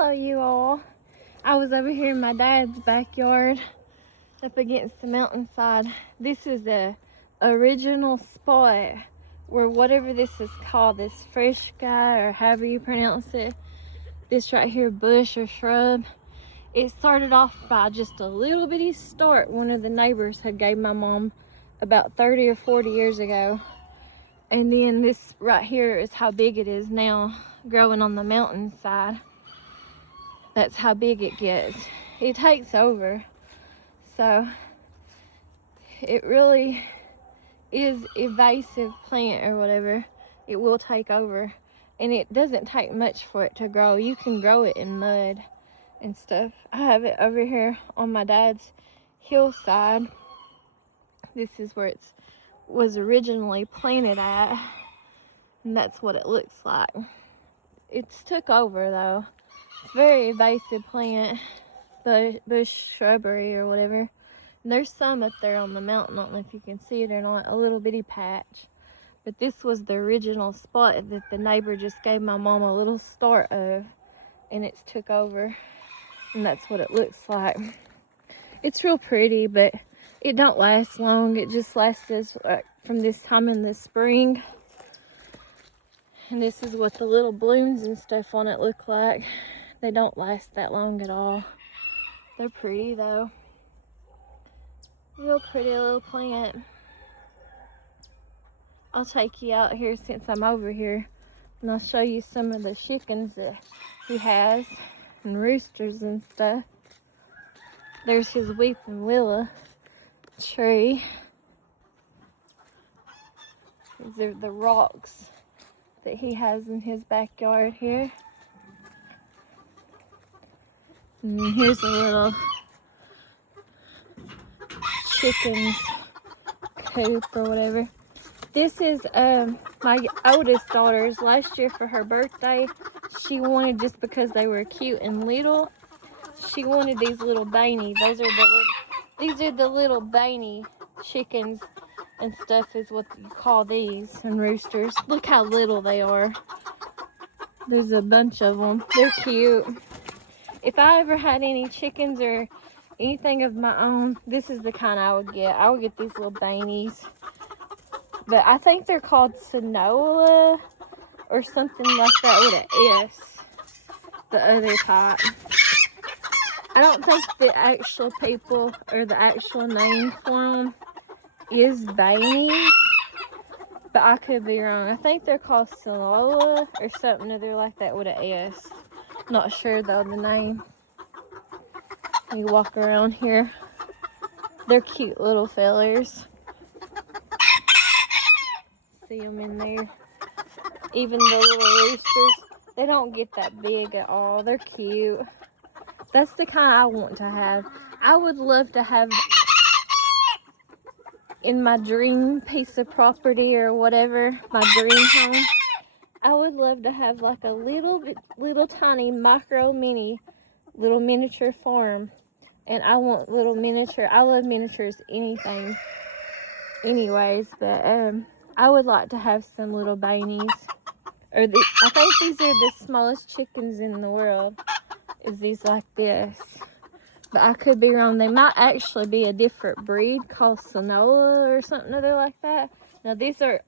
Hello, you all. I was over here in my dad's backyard up against the mountainside. This is the original spot where whatever this is called, this fresh sky or however you pronounce it, this right here bush or shrub, it started off by just a little bitty start one of the neighbors had gave my mom about 30 or 40 years ago. And then this right here is how big it is now, growing on the mountainside. That's how big it gets. It takes over. So it really is invasive plant or whatever. It will take over. And it doesn't take much for it to grow. You can grow it in mud and stuff. I have it over here on my dad's hillside. This is where it was originally planted at. And that's what it looks like. It's took over though. It's a very invasive plant, bush shrubbery or whatever. And there's some up there on the mountain. I don't know if you can see it or not, a little bitty patch. But this was the original spot that the neighbor just gave my mom a little start of, and it's took over. And that's what it looks like. It's real pretty, but it don't last long. It just lasts us from this time in the spring. And this is what the little blooms and stuff on it look like. They don't last that long at all. They're pretty though. Real pretty little plant. I'll take you out here since I'm over here, and I'll show you some of the chickens that he has and roosters and stuff. There's his weeping willow tree. These are the rocks that he has in his backyard here. And here's a little chicken's coop or whatever. This is my oldest daughter's. Last year for her birthday, she wanted, just because they were cute and little, she wanted these little Baney. These are the little Baney chickens and stuff is what you call these, and roosters. Look how little they are. There's a bunch of them. They're cute. If I ever had any chickens or anything of my own, this is the kind I would get. I would get these little Banies. But I think they're called Sonola or something like that with an S. The other type. I don't think the actual people or the actual name for them is Banies. But I could be wrong. I think they're called Sonola or something other like that with an S. Not sure though the name. You walk around here. They're cute little fellers. See them in there. Even the little roosters, they don't get that big at all. They're cute. That's the kind I want to have. I would love to have in my dream piece of property or whatever, my dream home. I would love to have like a little tiny micro mini little miniature farm. And I want little miniature, I love miniatures anything anyways, but I would like to have some little Banies. I think these are the smallest chickens in the world, is these like this. But I could be wrong. They might actually be a different breed called Sonola or something other like that. Now these are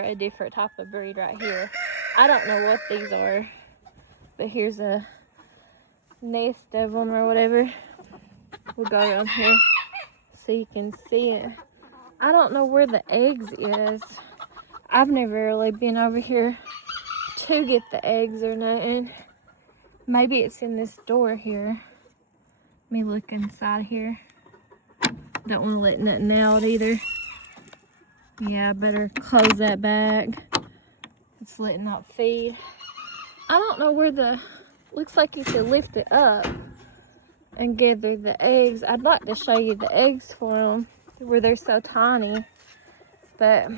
a different type of breed right here. I don't know what these are, but here's a nest of them or whatever. We'll go around here so you can see it. I don't know where the eggs is. I've never really been over here to get the eggs or nothing. Maybe it's in this door here. Let me look inside here. Don't want to let nothing out either. Yeah, I better close that bag. It's letting out feed. I don't know where looks like you could lift it up and gather the eggs. I'd like to show you the eggs for them where they're so tiny, but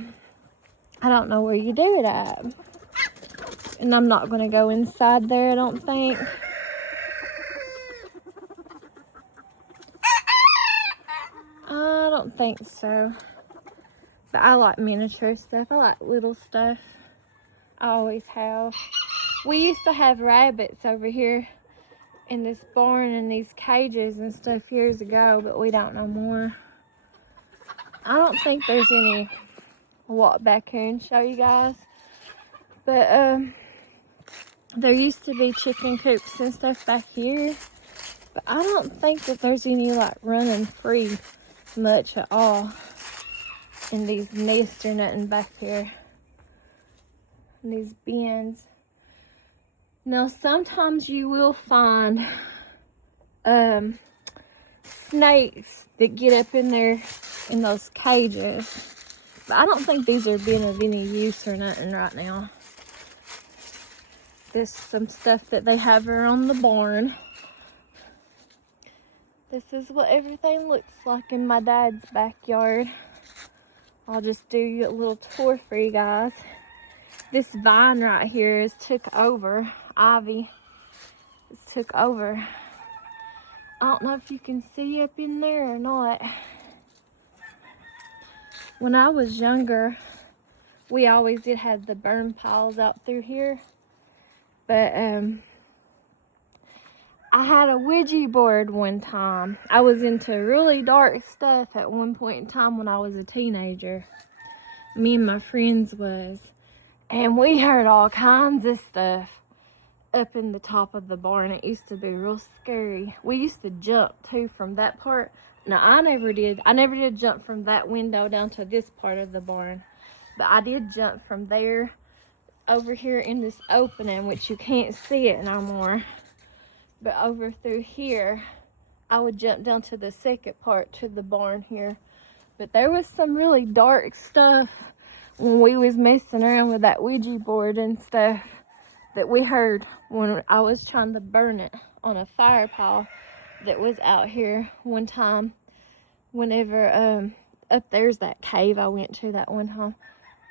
I don't know where you do it at. And I'm not going to go inside there, I don't think. I don't think so. But I like miniature stuff. I like little stuff. I always have. We used to have rabbits over here in this barn and these cages and stuff years ago, but we don't know more. I don't think there's any. I'll walk back here and show you guys. But there used to be chicken coops and stuff back here, but I don't think that there's any like running free much at all in these nests or nothing back here. In these bins. Now sometimes you will find snakes that get up in there in those cages, but I don't think these are being of any use or nothing right now. There's some stuff that they have around the barn. This is what everything looks like in my dad's backyard. I'll just do you a little tour for you guys. This vine right here is took over. Ivy is took over. I don't know if you can see up in there or not. When I was younger, we always did have the burn piles out through here. But I had a Ouija board one time. I was into really dark stuff at one point in time when I was a teenager. Me and my friends was. And we heard all kinds of stuff up in the top of the barn. It used to be real scary. We used to jump too from that part. Now I never did jump from that window down to this part of the barn. But I did jump from there over here in this opening, which you can't see it no more. But over through here, I would jump down to the second part to the barn here. But there was some really dark stuff when we was messing around with that Ouija board and stuff that we heard when I was trying to burn it on a fire pile that was out here one time. Whenever up there's that cave I went to that one time.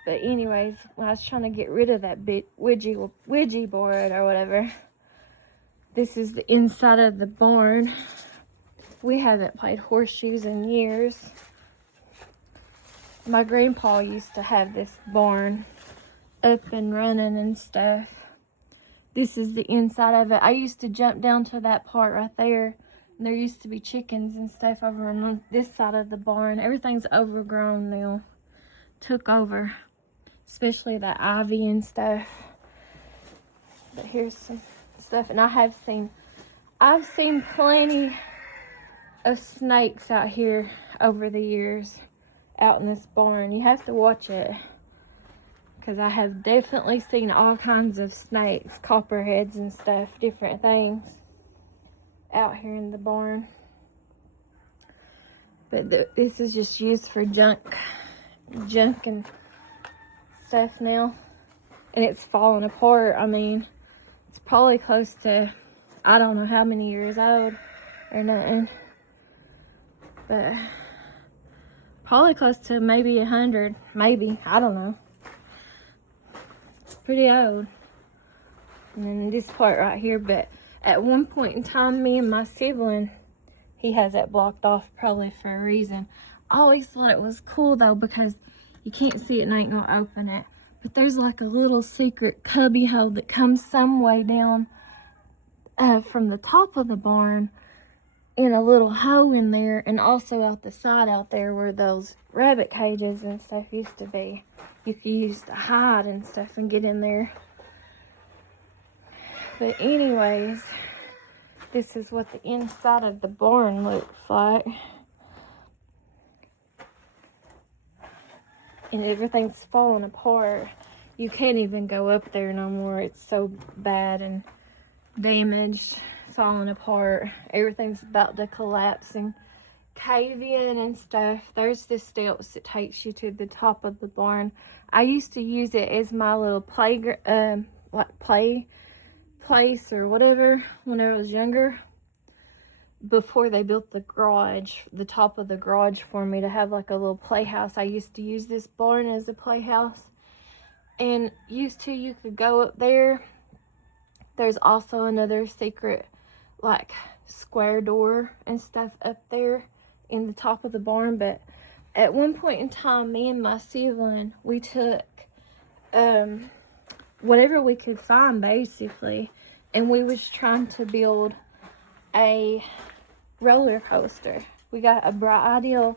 But anyways, when I was trying to get rid of that big Ouija board or whatever, this is the inside of the barn. We haven't played horseshoes in years. My grandpa used to have this barn up and running and stuff. This is the inside of it. I used to jump down to that part right there. And there used to be chickens and stuff over on this side of the barn. Everything's overgrown now. Took over. Especially the ivy and stuff. But here's some stuff. And I've seen plenty of snakes out here over the years. Out in this barn. You have to watch it. Because I have definitely seen all kinds of snakes, copperheads and stuff, different things out here in the barn. But this is just used for junk and stuff now. And it's falling apart. I mean, it's probably close to, I don't know how many years old or nothing. But probably close to maybe 100, maybe, I don't know. It's pretty old. And then this part right here, but at one point in time, me and my sibling, he has that blocked off probably for a reason. I always thought it was cool though, because you can't see it and I ain't gonna open it. But there's like a little secret cubby hole that comes some way down from the top of the barn, in a little hole in there, and also out the side out there where those rabbit cages and stuff used to be. You could use to hide and stuff and get in there. But anyways, this is what the inside of the barn looks like. And everything's falling apart. You can't even go up there no more. It's so bad and damaged. Falling apart. Everything's about to collapse and cave in and stuff. There's the steps that takes you to the top of the barn. I used to use it as my little play place or whatever when I was younger, before they built the garage, the top of the garage for me to have like a little playhouse. I used to use this barn as a playhouse. And you could go up there. There's also another secret like square door and stuff up there in the top of the barn. But at one point in time, me and my sibling, we took whatever we could find basically, and we was trying to build a roller coaster. We got a bright idea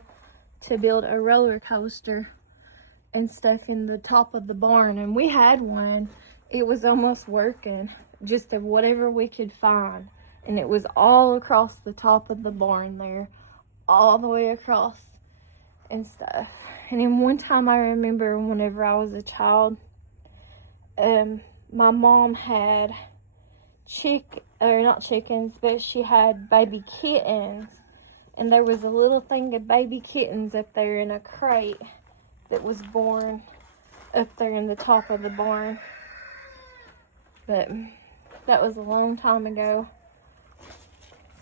to build a roller coaster and stuff in the top of the barn, and we had one. It was almost working, just of whatever we could find, and it was all across the top of the barn there, all the way across and stuff. And then one time I remember whenever I was a child, my mom had not chickens, but she had baby kittens, and there was a little thing of baby kittens up there in a crate that was born up there in the top of the barn. But that was a long time ago.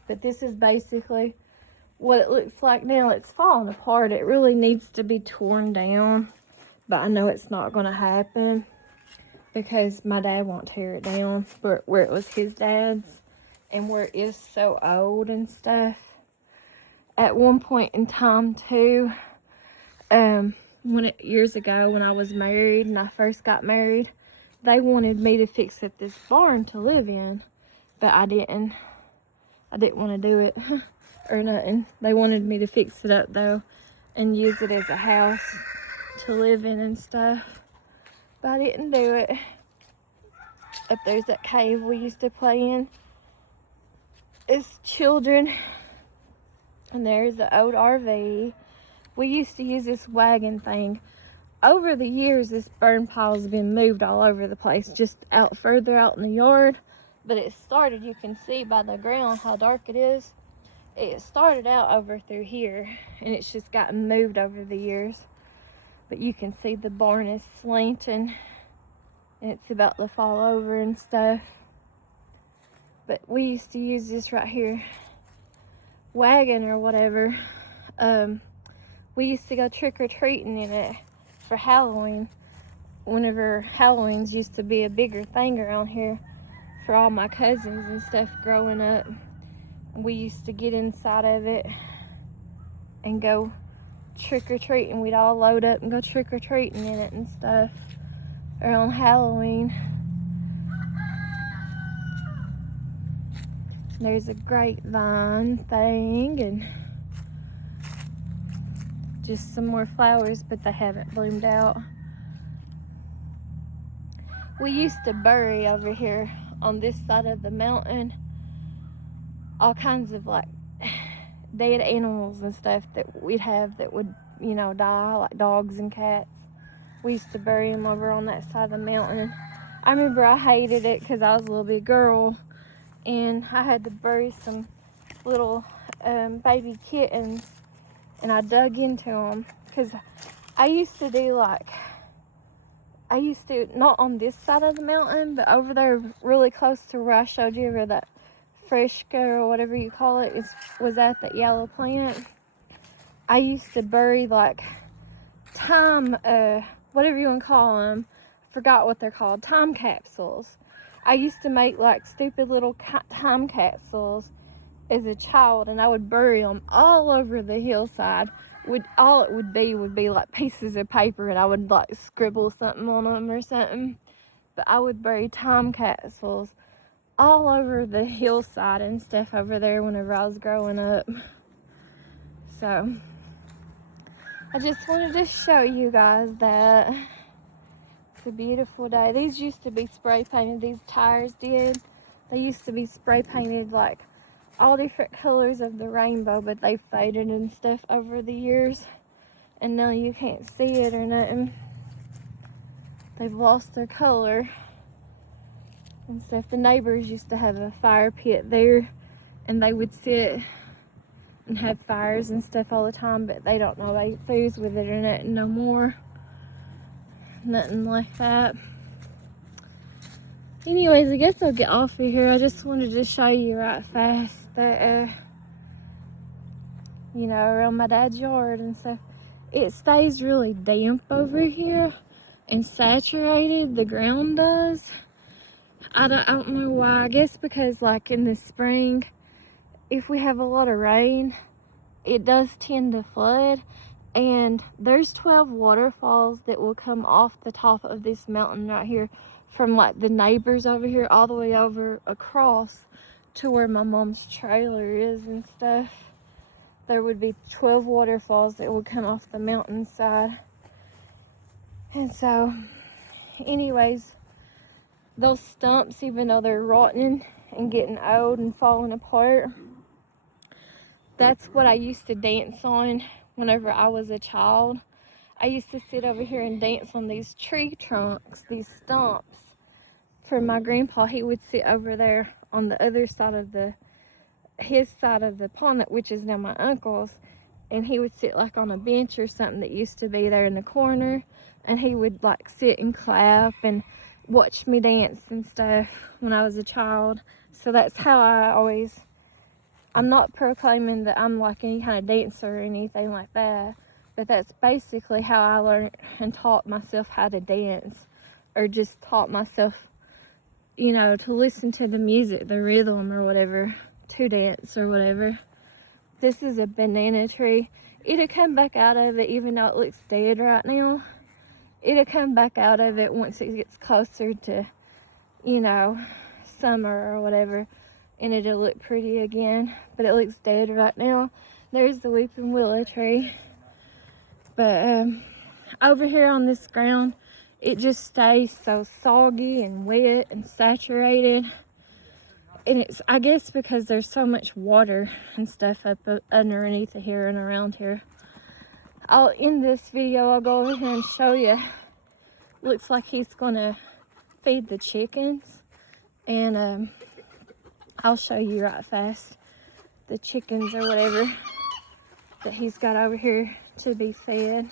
But this is basically what it looks like now. It's falling apart. It really needs to be torn down, but I know it's not going to happen because my dad won't tear it down where it was his dad's, and where it is so old and stuff. At one point in time too, years ago when I was married and I first got married, they wanted me to fix up this barn to live in, but I didn't want to do it or nothing. They wanted me to fix it up though and use it as a house to live in and stuff, but I didn't do it. Up there's that cave we used to play in as children, and there's the old RV. We used to use this wagon thing. Over the years, this burn pile's been moved all over the place, just further out in the yard. But it started, you can see by the ground how dark it is. It started out over through here, and it's just gotten moved over the years. But you can see the barn is slanting, and it's about to fall over and stuff. But we used to use this right here, wagon or whatever. We used to go trick-or-treating in it for Halloween, whenever Halloween's used to be a bigger thing around here for all my cousins and stuff growing up. We used to get inside of it and go trick-or-treating. We'd all load up and go trick-or-treating in it and stuff around Halloween. There's a grapevine thing and just some more flowers, but they haven't bloomed out. We used to bury over here on this side of the mountain all kinds of like dead animals and stuff that we'd have that would, die, like dogs and cats. We used to bury them over on that side of the mountain. I remember I hated it because I was a little bitty girl, and I had to bury some little baby kittens, and I dug into them because I used to not on this side of the mountain, but over there really close to where I showed you where that Fresca or whatever you call it was at, that yellow plant. I used to bury like whatever you want to call them, forgot what they're called, time capsules. I used to make like stupid little time capsules as a child, and I would bury them all over the hillside. All it would be like pieces of paper, and I would like scribble something on them or something. But I would bury time capsules all over the hillside and stuff over there whenever I was growing up. So I just wanted to show you guys that it's a beautiful day. These used to be spray painted, these tires did. They used to be spray painted like all different colors of the rainbow, but they faded and stuff over the years, and now you can't see it or nothing. They've lost their color and stuff. The neighbors used to have a fire pit there, and they would sit and have fires and stuff all the time, but they don't know they foods with it or nothing no more. Nothing like that. Anyways, I guess I'll get off of here. I just wanted to show you right fast that around my dad's yard and stuff, it stays really damp over here and saturated, the ground does. I don't know why. I guess because like in the spring, if we have a lot of rain, it does tend to flood. And there's 12 waterfalls that will come off the top of this mountain right here from like the neighbors over here all the way over across to where my mom's trailer is and stuff, there would be 12 waterfalls that would come off the mountainside. And so, anyways, those stumps, even though they're rotting and getting old and falling apart, that's what I used to dance on whenever I was a child. I used to sit over here and dance on these tree trunks, these stumps. For my grandpa, he would sit over there on the other side of his side of the pond, which is now my uncle's, and he would sit like on a bench or something that used to be there in the corner, and he would like sit and clap and watch me dance and stuff when I was a child. So that's how I'm not proclaiming that I'm like any kind of dancer or anything like that, but that's basically how I learned and taught myself how to dance, or just taught myself, you know, to listen to the music, the rhythm or whatever, to dance or whatever. This is a banana tree. It'll come back out of it, even though it looks dead right now. It'll come back out of it once it gets closer to, you know, summer or whatever, and it'll look pretty again. But it looks dead right now. There's the weeping willow tree. But over here on this ground, it just stays so soggy and wet and saturated. And it's, I guess, because there's so much water and stuff up underneath here and around here. I'll end this video. I'll go over here and show you. Looks like he's gonna feed the chickens, and I'll show you right fast the chickens or whatever that he's got over here to be fed.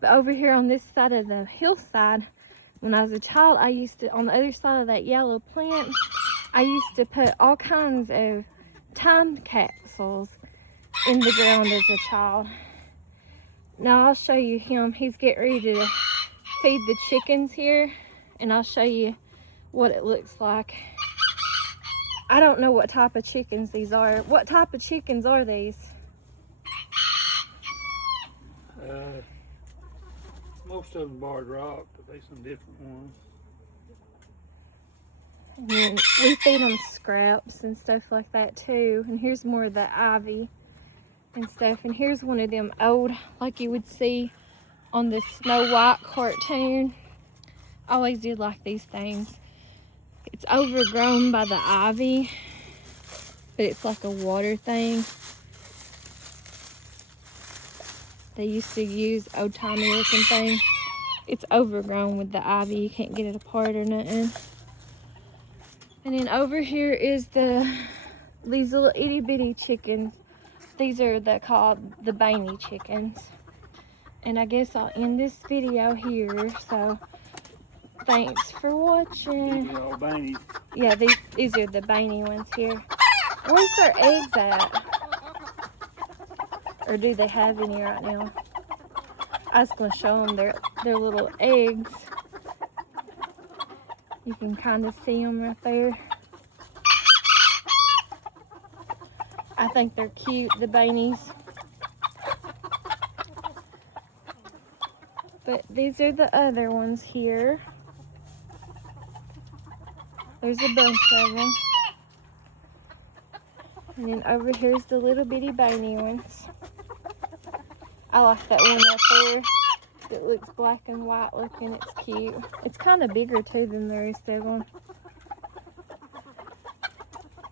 But over here on this side of the hillside, when I was a child, I used to, on the other side of that yellow plant, I used to put all kinds of time capsules in the ground as a child. Now I'll show you him. He's getting ready to feed the chickens here, and I'll show you what it looks like. I don't know what type of chickens these are. What type of chickens are these? Most of them barred rock, but there's some different ones. And then we feed them scraps and stuff like that too. And here's more of the ivy and stuff. And here's one of them old, like you would see on the Snow White cartoon. I always did like these things. It's overgrown by the ivy, but it's like a water thing. They used to use old-timey looking thing. It's overgrown with the ivy. You can't get it apart or nothing. And then over here is these little itty bitty chickens. These are called the Baney chickens. And I guess I'll end this video here. So thanks for watching. Yeah, these are the Baney ones here. Where's their eggs at? Or do they have any right now? I was going to show them their little eggs. You can kind of see them right there. I think they're cute, the Baneys. But these are the other ones here. There's a bunch of them. And then over here's the little bitty Baney ones. I like that one up there. It looks black and white looking. It's cute. It's kind of bigger too than the rest of them.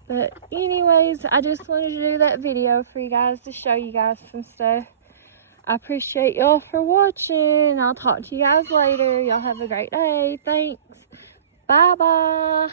But anyways, I just wanted to do that video for you guys to show you guys some stuff. I appreciate y'all for watching. I'll talk to you guys later. Y'all have a great day. Thanks. Bye-bye.